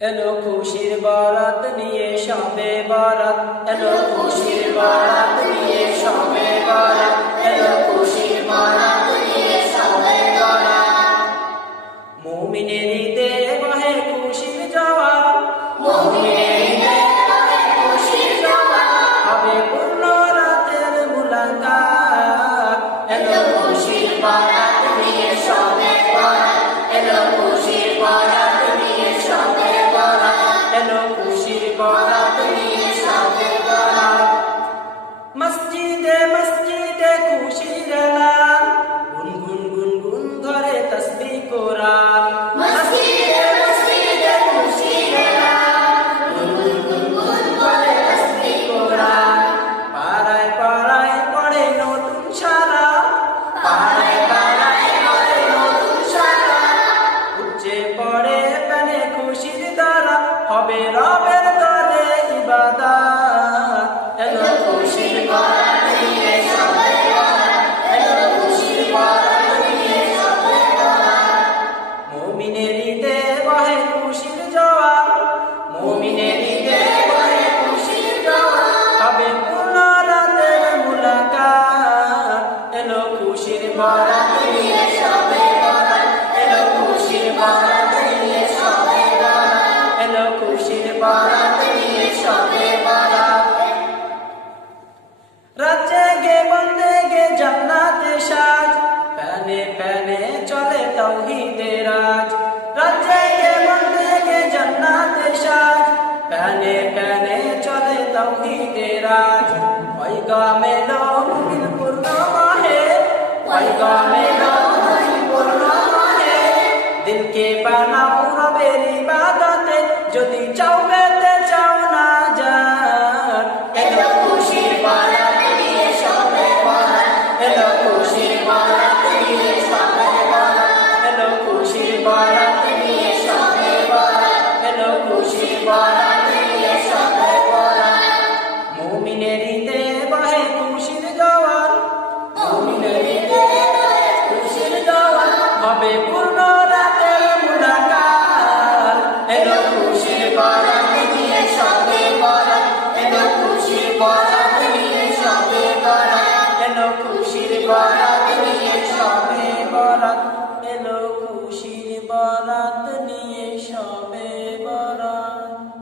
এলো খুশির বারাত নিয়ে শবে বারাত, এলো খুশির বারাত নিয়ে শবে বারাত, এলো খুশির বারাত নিয়ে শবে বারাত। মুমিনের ঈদে বহে খুশির জোয়ার, মুমিনের ঈদে বহে খুশির জোয়ার, হবে পূর্ণ রাতের মুলাকাত। এলো খুশির বারাত নিয়ে শবে বারাত, এলো খুশির বারাত নিয়ে শবে বারাত, এলো খুশির বারাত নিয়ে শবে বারাত। মসজিদে মসজিদে খুশির এলান, গুনগুন গুনগুন ধরে তাসবিহ কোরআন। মসজিদে মসজিদে খুশির এলান, গুনগুন গুনগুন ধরে তাসবিহ কোরআন। পাড়ায় পাড়ায় পড়ে নতুন সারা, পাড়ায় পাড়ায় পড়ে নতুন সারা, উচ্চে পড়ে প্রাণে খুশির ধারা, হবে রবের দরে ইবাদত। এলো খুশির বারাত নিয়ে শবে বারাত, এলো খুশির বারাত নিয়ে শবে বারাত। মুমিনের ঈদে বহে খুশির জোয়ার, মুমিনের ঈদে বহে খুশির জোয়ার, হবে পূর্ণ রাতের মুলাকাত। এলো খুশির বারাত নিয়ে শবে বারাত, এলো খুশির বারাত নিয়ে শবে বারাত, এলো খুশির বারাত নিয়ে শবে বারাত। রাত জেগে বন্দে গে জান্নাতে সাজ, প্যানে প্যানে চলে তাওহীদের রাজ। রাত জেগে বন্দে গে জান্নাতে সাজ, প্যানে প্যানে চলে তাওহীদের রাজ। পয়গাম এলো